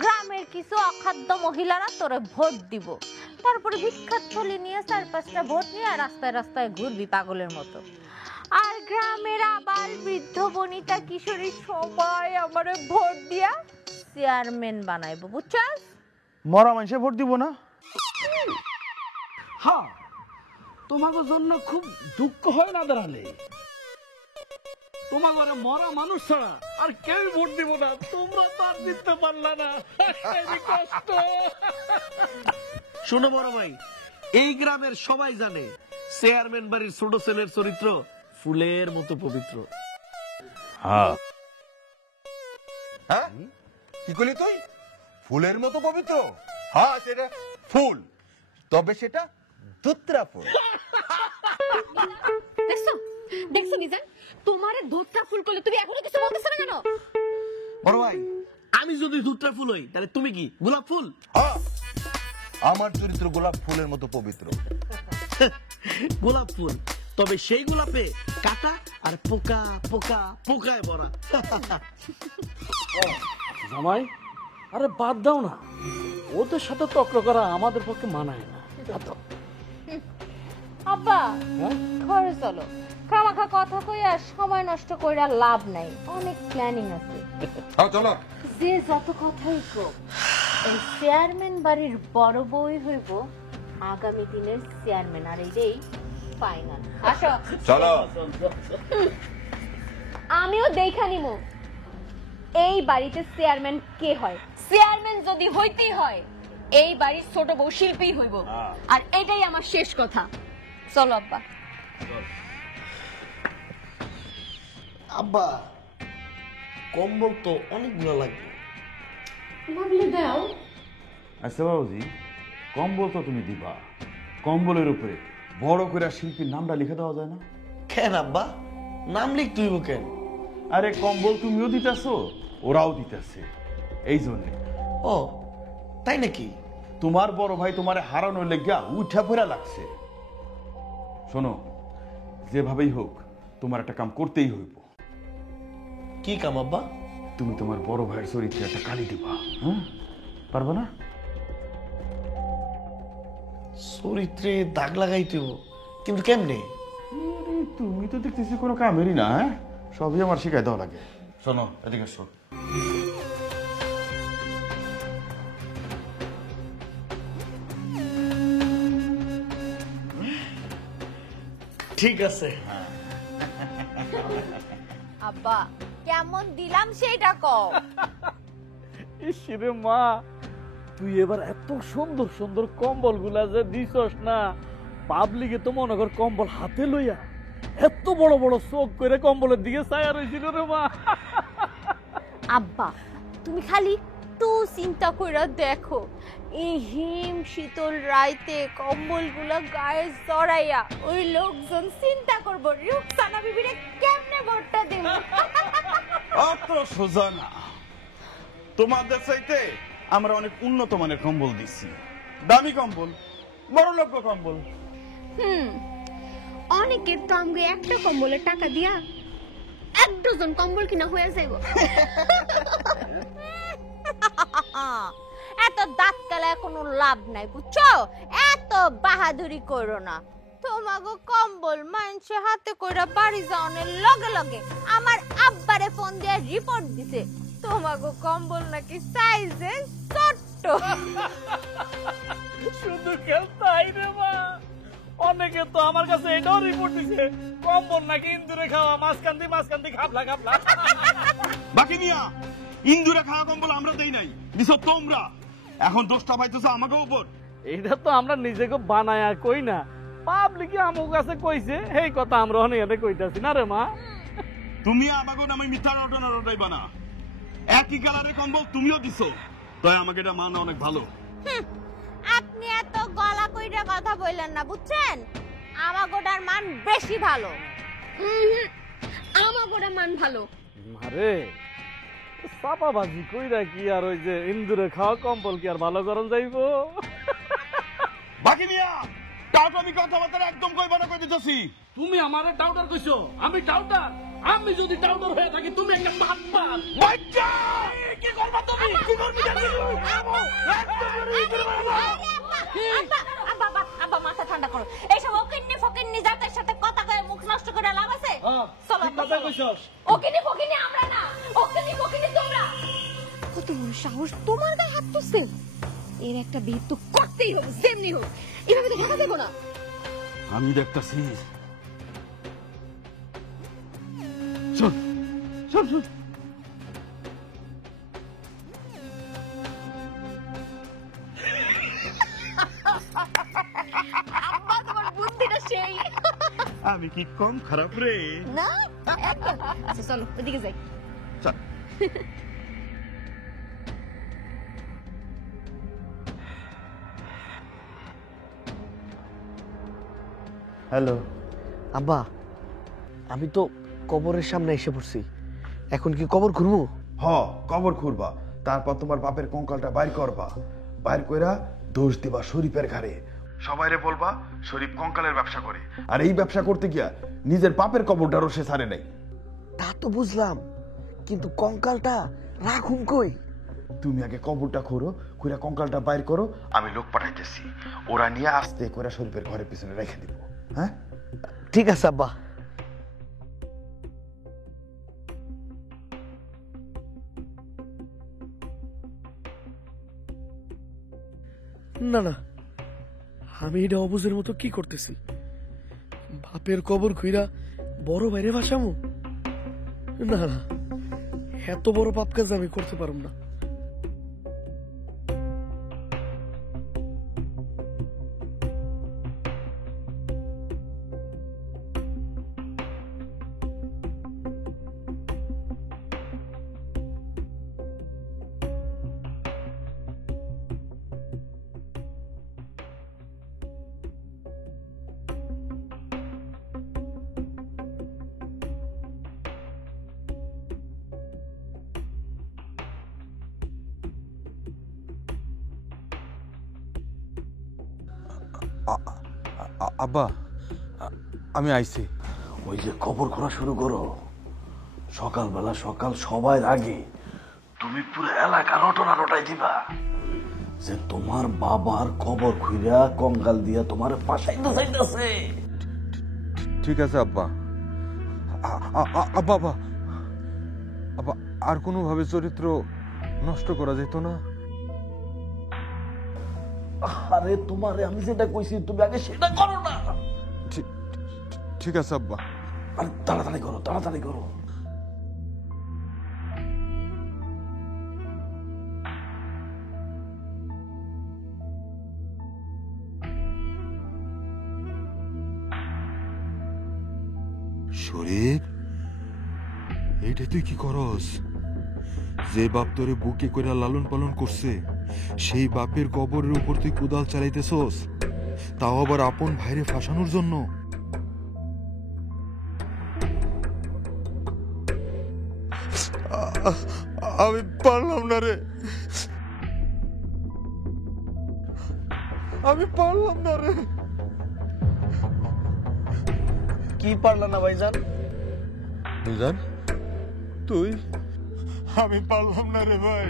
গ্রামের কিছু অখাদ্য মহিলারা তোরে ভোট দিব, তারপরে ভিক্ষার থলি নিয়ে 4-5টা ভোট নিয়ে রাস্তায় রাস্তায় ঘুরবি পাগলের মতো। আর গ্রামের আবার বৃদ্ধ বনিতা কিশোরী সবাই আমারে ভোট দিয়া চেয়ারম্যান বানাইবো, বুঝছস? মরা মানুষে ভোট দিব না। হ্যাঁ, তোমাকে জন্য খুব দুঃখ হয় না দাঁড়ালে। তোমার ঘরে মরা মানুষ ছাড়া আর কেউ ভোট দিব না, তোমরা তার দিতে পারলা না। এই কষ্ট। শোনো বড় ভাই, এই গ্রামের সবাই জানে চেয়ারম্যান বাড়ির ছোট ছেলের চরিত্র ফুলের মতো পবিত্র। হ্যাঁ, কি করলি তুই? ফুলের মতো পবিত্র? হ্যাঁ, সেটা ফুল, তবে সেটা ধুত্রা ফুল। দেখছো দেখছো মিজান, তোমারে ধোত্রা ফুল করলে তুমি এখনো কিছু বলতেছ না কেন? বড় ভাই, আমি যদি দুধটা ফুল হই তাহলে তুমি কি গোলাপ ফুল? হ্যাঁ, আমার চরিত্র গোলাপ ফুলের মতো পবিত্র। গোলাপ ফুল, তবে সেই গোলাপে কাটা আর পোকা পোকা পোকায় ভরা। জামাই, আরে বাদ দাও না, ওদের সাথে তক্র করা আমাদের পক্ষে মানায় না। আব্বা ঘরে চলো, খামাখা কথা কই আর সময় নষ্ট কইরা লাভ নাই, অনেক প্ল্যানিং আছে। হ্যাঁ চলো। যে যত কথাই কো, এই চেয়ারম্যান বাড়ির বড় বউই হইব আগামী দিনের চেয়ারম্যান, আর এইটাই ফাইনাল। আসো চলো। আমিও দেখা নিমু এই বাড়িতে চেয়ারম্যান কে হয়। চেয়ারম্যান যদি হইতেই হয় এই বাড়ির ছোট বউ শিল্পী হইব, আর এটাই আমার শেষ কথা। চলো আব্বা। আব্বা, কম্বল তো অনেকগুলো লাগবে। লাগলে দাও। আচ্ছা বাবুজি, কম্বল তো তুমি দিবা, কম্বলের উপরে বড় করে শিল্পীর নামটা লিখে দেওয়া যায় না? কেন আব্বা, নাম লিখ তুইব কেন? আরে কম্বল তুমিও দিতেছো, ওরাও দিতেছে, এই জন্য। ও তাই নাকি? তোমার বড় ভাই তোমার হারানোর লেগা উঠা পড়া লাগছে। শোনো, যেভাবেই হোক তোমার একটা কাম করতেই হইব। কি কাম আব্বা? তুমি তোমার বড় ভাইয়ের চরিত্রে একটা কালি দিবা। হ্যাঁ, পারবো না? চরিত্রে দাগ লাগাইতে কিন্তু কেমনে? তুমি তো দেখতেছি কোনো কামেরই না। হ্যাঁ, সবই আমার শিখাই দেওয়া লাগে। শোনো, এদিকে শোন। ঠিক আছে। আব্বা কেমন দিলাম সেইটা কও। ইসরে মা, তুই এবার এত সুন্দর সুন্দর কম্বল গুলা যে দিছস না, পাবলিকে তো মনে কর কম্বল হাতে লইয়া এত বড় বড় চোখ করে কম্বলের দিকে ছায়া রয়েছিল রে মা। আব্বা তুমি খালি একটু চিন্তা কইরা দেখো, এই হিম শীতল রাইতে কম্বলগুলা গায়ে জড়াইয়া ওই লোকজন চিন্তা করবো রুকসানা বিবিরে কেমনে ভোটটা দেব। অত সোজা না, তোমাদের চাইতে আমরা অনেক উন্নত মানের কম্বল দিচ্ছি, দামি কম্বল, বড় লোক কম্বল। অনেকের তো আমাকে একটা কম্বলের টাকা দিয়া 1 ডজন কম্বল কিনা হয়ে যাইব। এত দাঁত কালায় কোনো লাভ নাই বুঝছো, এত বাহাদুরি করো না। তোমাগো কম্বল মানুষে হাতে কইরা বাড়ি যাওয়ার লগে লগে আমার আব্বারে ফোন দিয়ে রিপোর্ট দিছে তোমাগো কম্বল নাকি সাইজে ছোট্ট। শুধু কেউ তাই রে মা, অনেকে তো আমার কাছে এটাও রিপোর্ট দিছে কম্বল নাকি ইন্দুরে খাওয়া, মাঝখান্তি খাবলা খাবলা। বাকি মিয়া, ইন্দুরে খাওয়া কম্বল আমরা দেই নাই, দিছ তোমরা। এখন দোষটা পাইতেছ আমাকে উপর। এটা তো আমরা নিজেকে বানায়া কই না, পাবলিকে আমার কাছে কইছে, এই কথা আমরা অনেক কইতাছি না রে মা। তুমি আমাকে নামে মিথ্যা রটনা রটাইবা না। একই কালারের কম্বল তুমিও দিছো, তাই আমাকে এটা মানা অনেক ভালো। আপনি এত গলা কইরা কথা বললেন না বুঝছেন, আমাগোটার মান বেশি ভালো। আমাগোটা মান ভালো। আরে চাপাবাজি কইরা কি আর ওই যে ইন্দুরে খাওয়া কম্বল কি আর ভালো করন যাইবো? বাকি মিয়া, টাউটামি কথাবার্তা একদম কইবা না, কই দিতেছি। তুমি আমারে টাউটার কইছো, আমি টাউটার? আমি যদি টাউটার হয়ে থাকি তুমি একটা বাটপার। বাচ্চা কি করবা তুমি? কি করবি জানি? আব্বা মাথা ঠান্ডা করো, এইসব ফকিন্নি জাতের সাথে কথা কয়ে মুখ নষ্ট করে লাভ আছে? চলো কথা কইছস। ওকিনি আমরা না, ওকিনি তোমরা। কত বড় সাহস তোমার গায়ে হাত তুলছে! এর একটা বিহিত তো করতেই হবে, যেমনি হোক। এভাবে তো থাকা দেবো না। আমি দেখতাছি। চল চল চল। আম্মা তোমার বুদ্ধিটা সেই। আমি কি কম খারাপ রে? না একদম। আচ্ছা চলো ওদিকে যাই। চল। হ্যালো আব্বা, আমি তো কবরের সামনে এসে পড়ছি, এখন কি কবর খুঁড়বো? হ, কবর খুঁড়বা, তারপর তোমার বাপের কঙ্কালটা বাইর করবা, বাইর কইরা দোষ দিবা শরীফের ঘাড়ে। সবাইরে বলবা শরীফ কঙ্কালের ব্যবসা করে, আর এই ব্যবসা করতে গিয়া নিজের বাপের কবরটারও সে ছাড়ে নাই। তা তো বুঝলাম, কিন্তু কঙ্কালটা রাখুন কই? তুমি আগে কবরটা খুঁড়ো, খুঁড়া কঙ্কালটা বাইর করো, আমি লোক পাঠাইতেছি, ওরা নিয়ে আস্তে করে শরীফের ঘরের পিছনে রেখে দিব। হ্যাঁ ঠিক আছে আব্বা। না না, আমি এটা অবুঝের মতো কি করতেছি? বাপের কবর খুইরা বড় বাইরে ভাসামু? না না, এত বড় পাপ কাজ আমি করতে পারব না। আব্বা, আমি আইছি। ওই যে খবর খোলা শুরু করো, সকালবেলা সকাল সবার আগে তুমি পুরো এলাকা রটনা রটাই দিবা যে তোমার বাবার কবর খুইরা কঙ্কাল দিয়া তোমার পাশাইতে চাইতেছে। ঠিক আছে আব্বা। আব্বা আব্বা আব্বা, আর কোনোভাবে চরিত্র নষ্ট করা যেত না? আরে তোমারে আমি যেটা কইছি তুমি আগে সেটা করো না। ঠিক আছে আব্বা। আরে তাড়াতাড়ি করো, তাড়াতাড়ি করো। শরীফ, এইটা তুই কি করস? যে বাপ তোরে বুকে করে লালন পালন করছে, সেই বাপের কবরের উপর তুই কোদাল চালাইতেছস, তাও আবার আপন ভাইরে ফাঁসানোর জন্য। আমি পারলাম না রে, আমি পারলাম না রে। কি পারলা না ভাইজান? মিজান, তুই? আমি পারলাম না রে ভাই।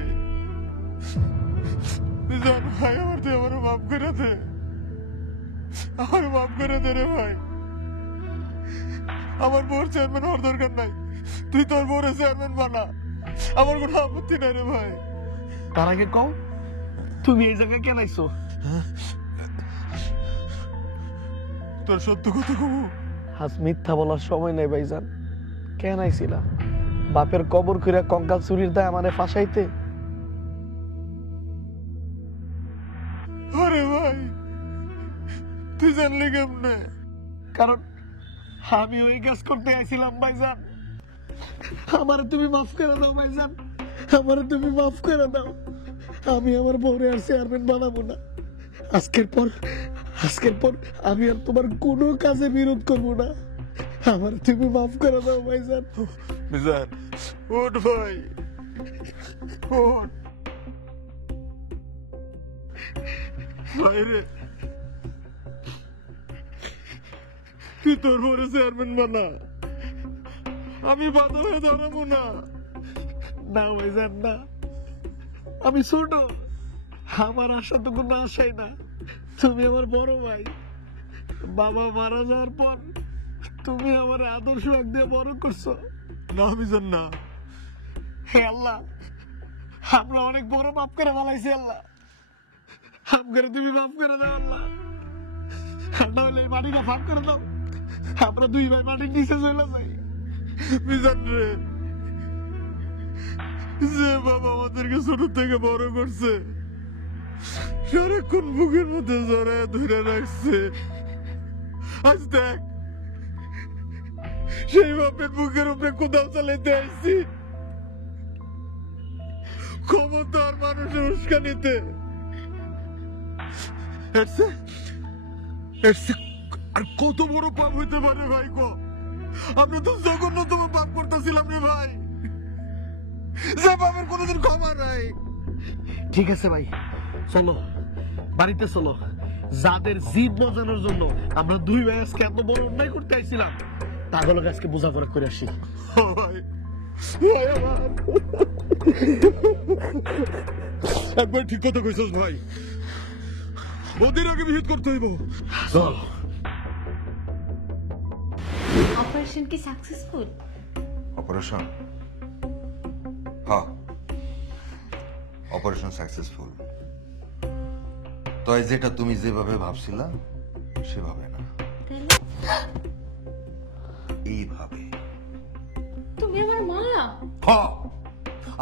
মিজান ভাই, তুই আমার মাফ করে দে, আমার মাফ করে দে রে ভাই। আমার বউর চেয়ারম্যান হওয়ার দরকার নাই, তুই তোর বউর চেয়ারম্যান বানা, আমার কোনো আপত্তি নাই রে ভাই। তার আগে কও, তুমি এই জায়গায় কেন আইছো? তোর সত্য কথা কব? আজ মিথ্যা বলার সময় নাই ভাইজান। কেন আইছিলা? বাপের কবর কইরা কঙ্কাল চুরির দায় আমারে ফাঁসাইতে? আরে ভাই, তুই জানলি কেমনে? কারণ আমি ওই কাজ করতে আইছিলাম ভাইজান। আমারে তুমি মাফ করে দাও ভাইজান, আমারে তুমি মাফ করে দাও। আমি আমার বউরে আর চেয়ারম্যান বানাবো না। আজকের পর আমি আর তোমার কোনো কাজে বিরোধ করবো না। আমার তুমি মাফ করে দাও ভাইজান। মিজান, ওঠ ভাই, ওঠ ভাই রে। তুই তোর বউরে চেয়ারম্যান বানা, আমি বাধা হয়ে দাঁড়াবো না। না ভাইজান না, আমি ছোট, আমার আশা তো কোনো আশাই না। তুমি আমার বড় ভাই। বাবা মারা যাওয়ার পর তুমি আমার আদর্শ দিয়ে বড় করছো। না মিজান না। হে আল্লাহ, আমরা অনেক বড় মাফ করে ফেলাইছি আল্লাহ, আমাকে তুমি মাফ করে দাও আল্লাহ। নাহলে এই মাটিটা ফাঁক করে দাও, আমরা দুই ভাই মাটির নিচে চলে যাই। মিজান রে, যে বাবা আমাদেরকে ছোট থেকে বড় করছে, সারাক্ষণ বুকের মধ্যে জড়ায় ধরে রাখছে, আজ দেখ সেই বাপের বুকের উপরে কোদাল চালাইতে আইছি ক্ষমতার মানুষের উস্কানিতে। আর কত বড় পাপ হইতে পারে ভাই গো? আমরা তো জঘন্যতম পাপ করতেছিলাম রে ভাই, যে পাপের কোনোদিন ক্ষমা নাই। ঠিক আছে ভাই, চলো বাড়িতে চলো। যাদের জিদ বোঝানোর জন্য আমরা দুই ভাই আজকে এত বড় অন্যায় করতে আইছিলাম, তাহলে আজকে বোঝাপড়া করে আসি। ভাই, একবার ঠিক কথা কইছস ভাই, ওদের আগে বিহিত করতে হইব। চল। অপারেশন কি সাকসেসফুল? অপারেশন? হ্যাঁ, অপারেশন সাকসেসফুল। তাই যেটা তুমি যেভাবে ভাবছিলা সেভাবে না, এইভাবে। তুমি আমার মারলা? হ্যাঁ,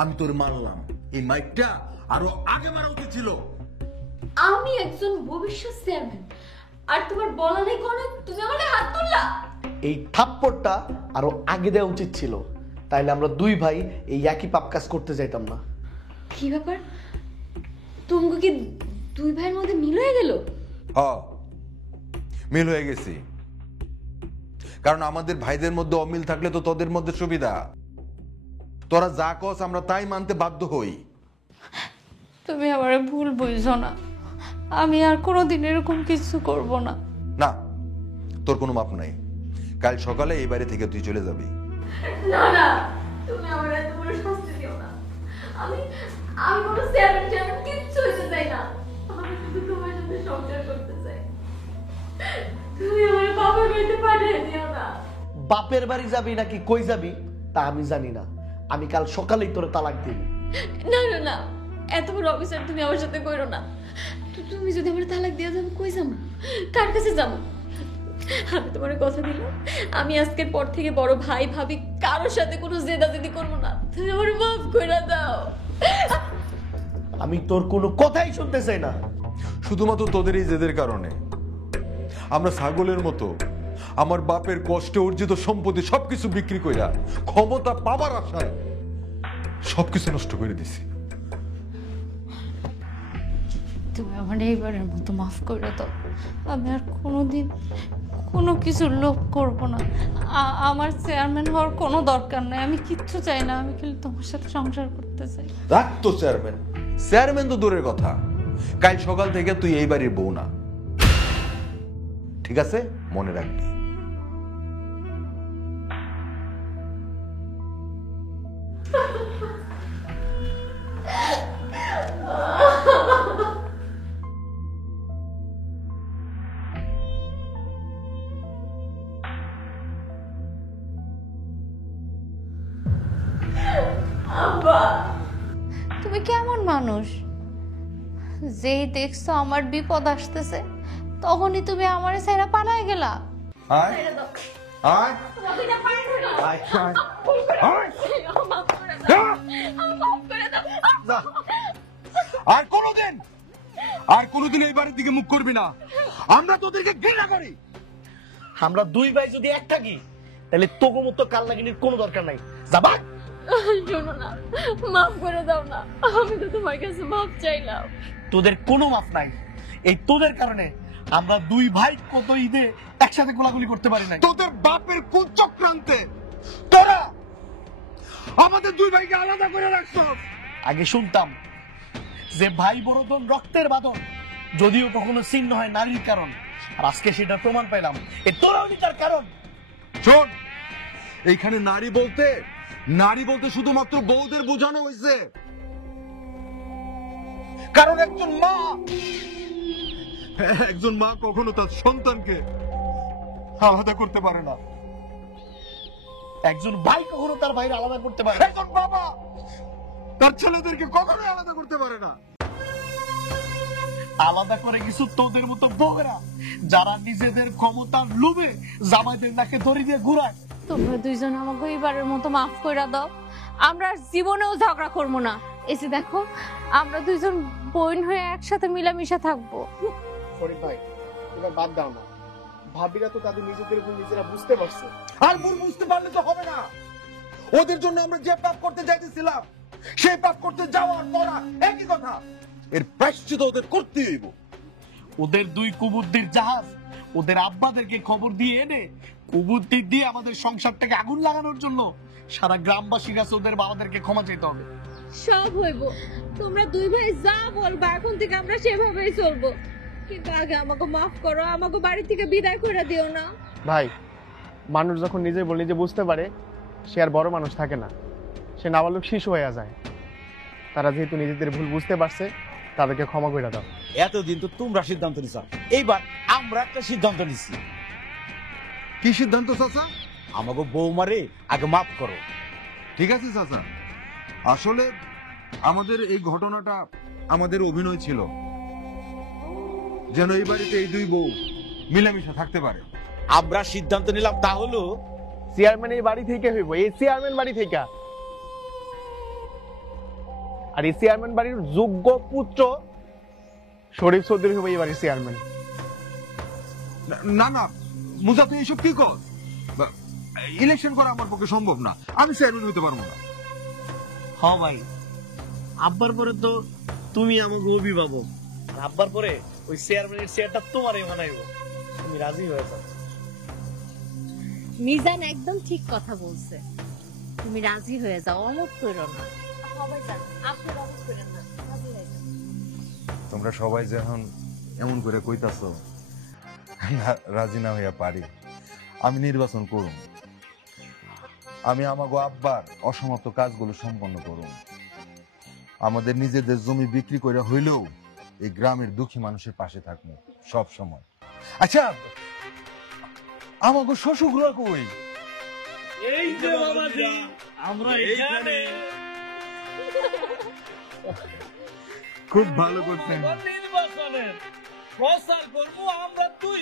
আমি তোর মারলাম। এই মাইকটা আরো আগে মারা উচিত ছিল। আমি একজন ভবিষ্যৎ চেয়ারম্যান, আর তোমার বলা নেই কোনো, তুমি আমাকে হাত তুললা। এই থাপ্পড়টা আরো আগে দেওয়া উচিত ছিল, তাইলে আমরা দুই ভাই এই একই পাপ কাজ করতে যাইতাম না। কি ব্যাপার, তুমি কি দুই ভাইয়ের মধ্যে মিল হয়ে গেল? হ্যাঁ, মিল হয়ে গেছি। কারণ আমাদের ভাইদের মধ্যে অমিল থাকলে তো তোদের মধ্যে সুবিধা। তোরা যা কস আমরা তাই মানতে বাধ্য হই। তুমি আমার ভুল বুঝছো না, আমি আর কোনোদিন এরকম কিছু করব না। না, তোর কোনো মাপ নাই। কাল সকালে এই বাড়ি থেকে তুই চলে যাবি। না না, তুমি আমার এত বড় শাস্তি দিও না। আমি কোনো চেয়ারম্যান কিচ্ছু হইতে চাই না। আমি শুধু তোমার সাথে সংসার করতে চাই। তুমি আমার বাবার বাড়িতে পাঠিয়ে দিও না। বাপের বাড়ি যাবি নাকি কই যাবি তা আমি জানি না, আমি কাল সকালেই তোরে তালাক দিব। না না না, এত বড় অফিসার তুমি আমার সাথে কইরো না। তুমি যদি আমার তালাক দিয়ে যাও, কই যাবো, কার কাছে যাবো? আমি তোমার কথা দিলাম, আমি আজকের পর থেকে বড় ভাই ভাবি কারোর সাথে কোনো জেদাজেদি করবো না। তুমি আমার মাফ করে দাও। আমি তোর কোনো কথাই শুনতে চাই না। শুধুমাত্র তোদের এই জেদের কারণে আমরা ছাগলের মতো আমার বাপের কষ্টে অর্জিত সম্পত্তি সবকিছু বিক্রি কইরা ক্ষমতা পাবার আশায় সবকিছু নষ্ট করে দিছি। তুমি আমার এইবারের মতো মাফ করে দাও। আমি আর কোনোদিন কোনো কিছুর লোভ করব না। আমার চেয়ারম্যান হওয়ার কোনো দরকার নাই, আমি কিচ্ছু চাই না, আমি খালি তোমার সাথে সংসার করতে চাই। রাখ তো চেয়ারম্যান, চেয়ারম্যান তো দূরের কথা, কাল সকাল থেকে তুই এই বাড়ির বউ না, ঠিক আছে? মনে রাখবি। তুমি কেমন মানুষ? যেই দেখছো আমার বিপদ আসতেছে তখনই তুমি আমার ছেড়ে পালায় গেলা। আয় আয় আর কোনোদিন এই বাড়ির দিকে মুখ করবি না, আমরা তোদেরকে ঘৃণা করি। আমরা দুই ভাই যদি এক থাকি তাহলে তোকে মতো কাল লাগিনির কোনো দরকার নাই। যাবা শোনো না, মাফ করে দাও না, আমি তো তোমার কাছে মাফ চাইলাম। তোদের কোনো মাফ নাই। এই তোদের কারণে আমরা দুই ভাই কত ঈদে একসাথে গোলাগুলি করতে পারি নাই। তোদের বাপের কোন চক্রান্তে তোরা আমাদের দুই ভাইকে আলাদা করে রাখছ? আগে শুনতাম যে ভাই বড়দন রক্তের বাঁধন, যদিও কখনো চিহ্ন হয় নারীর কারণ, আর আজকে সেটা প্রমাণ পেলাম এ তোরাও তার কারণ। শোন, এইখানে নারী বলতে শুধুমাত্র বউদের বোঝানো হয়েছে, কারণ একজন মা কখনো তার সন্তানকে আলাদা করতে পারে না। একজন ভাই কখনো তার ভাইরে আলাদা করতে পারে। একজন বাবা তার ছেলেদেরকে কখনো আলাদা করতে পারে না। আলাদা করে কিছু তোদের মতো বউরা যারা নিজেদের ক্ষমতার লোভে জামাইদের নাকে দড়ি দিয়ে ঘুরায়। তোমরা দুইজন আমাকে এবারের মতো মাফ করে দাও, আমরা আর জীবনেও ঝগড়া করবো না। এসে দেখো, আমরা দুইজন বোন হয়ে একসাথে মিলামিশা থাকবো। শরীফ ভাই, এবার বাদ দাও না, ভাবিরা তো তাদের নিজেদের ভুল নিজেরা বুঝতে পারছে। আর ভুল বুঝতে পারলে তো হবে না। ওদের জন্য আমরা যে পাপ করতে যাইতেছিলাম সেই পাপ করতে যাওয়ার পর একই কথা, এর প্রায়শ্চিত্ত ওদের করতে হইব। ওদের দুই কুবুদ্দির জাহাজ ওদের আব্বাদেরকে খবর দিয়ে এনে কুবুদ্দি দিয়ে আমাদের সংসারটাকে আগুন লাগানোর জন্য সারা গ্রামবাসীর কাছে ওদের বাবাদেরকে ক্ষমা চাইতে হবে। সব হইব, তোমরা দুই ভাই যা বলবা এখন থেকে আমরা সেভাবেই চলবো, কিন্তু আগে আমাকে মাফ করো, আমাকে বাড়ি থেকে বিদায় করে দিও না। ভাই, মানুষ যখন নিজে বলে নিজে বুঝতে পারে সে আর বড় মানুষ থাকে না, সে নাবালক শিশু হয়ে যায়। তারা যেহেতু নিজেদের ভুল বুঝতে পারছে, তাদেরকে ক্ষমা করে দাও। এতদিন তো তোমরা সিদ্ধান্ত নিছ, এইবার আমরা একটা সিদ্ধান্ত নিচ্ছি। কি সিদ্ধান্ত চাচা? আমাকে বৌমারে আগে মাফ করো। ঠিক আছে চাচা, আসলে আমাদের এই ঘটনাটা আমাদের অভিনয় ছিল, যেন এই বাড়িতে এই দুই বউ মিলেমিশে থাকতে পারে। আমরা সিদ্ধান্ত নিলাম তা হলো চেয়ারম্যান এই বাড়ি থেকে হইব, এই চেয়ারম্যান বাড়ি থেকে। আর এই চেয়ারম্যান বাড়ির যোগ্য পুত্র শরীফ চৌধুরী হইব এই বাড়ির চেয়ারম্যান। না না মুজা, তুই এইসব কি কর? ইলেকশন করা আমার পক্ষে সম্ভব না, আমি চেয়ারম্যান হইতে পারবো না। হ্যাঁ ভাই, আব্বার পরে তো তুমি আমাকে অভিভাবক, আর আব্বার পরে ওই চেয়ারম্যানের চেয়ারটা তোমারই বানাইবো। তুমি রাজি হয়ে যাও। মিজান একদম ঠিক কথা বলছে, তুমি রাজি হয়ে যাও, অমত করো না। তোমরা সবাই যখন এমন করে কইতাছ, রাজি না হইয়া পারি? আমি নির্বাচন করুন, আমি আমাগো আব্বার অসমাপ্ত কাজগুলো সম্পন্ন করুন। আমাদের নিজেদের জমি বিক্রি করে হইলেও এই গ্রামের দুঃখী মানুষের পাশে থাকবো সব সময়। আচ্ছা, আমাগো শ্বশুরগুলো কই? এই যে বাবাজি, আমরা এখানে। খুব ভালো করছেন। নির্বাচনের প্রচার করবো আমরা দুই